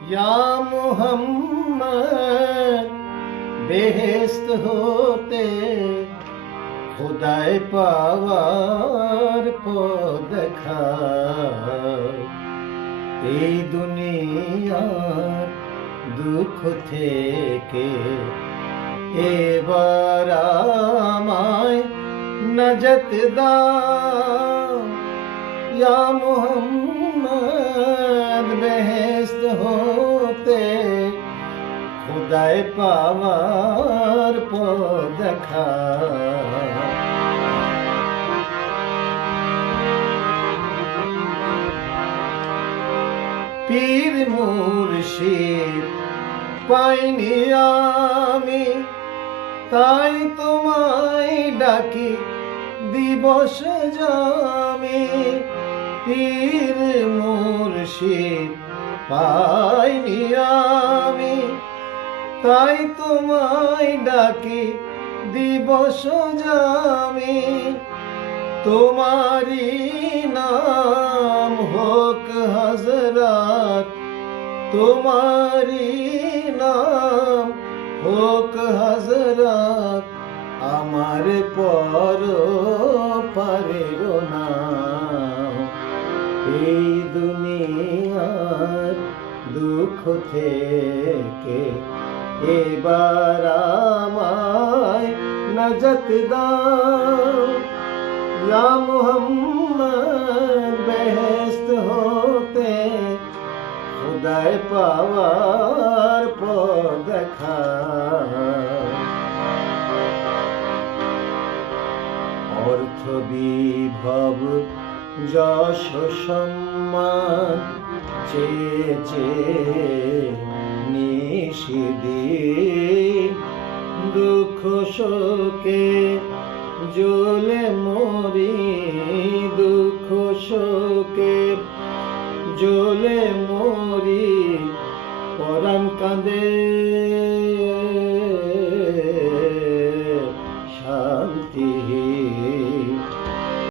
या मोहम्मद बेहेस्त होते खुदाय पावार पद দেখায় এই দুনিয়ার দুঃখ থেকে এবার আমায় নজত দাও या मोहम्मद बेहेस्त होते खुदाय पावार पद দেখায় পীর মুর্শিদ পাইনি আমি তাই তোমায় ডাকি দিবস জামি পীর মুর্শিদ পাইনি আমি তাই তোমায় ডাকি দিবস জামি তোমারি নাম হোক হযরত তোমারি নাম হোক হযরত আমার পর পারের নাম এই দুনিয়ার দুঃখ থেকে এবার আমায় নজত দাও या मोहम्मद बेहेस्त होते खुदाय पावार पद দেখায় অর্থ বিভব যশ সম্মান চেয়ে চেয়ে নিশিদিন দুঃখ শোকে জ্বলে মরি দুঃখ শোকে জ্বলে মরি পরাণ কাঁদে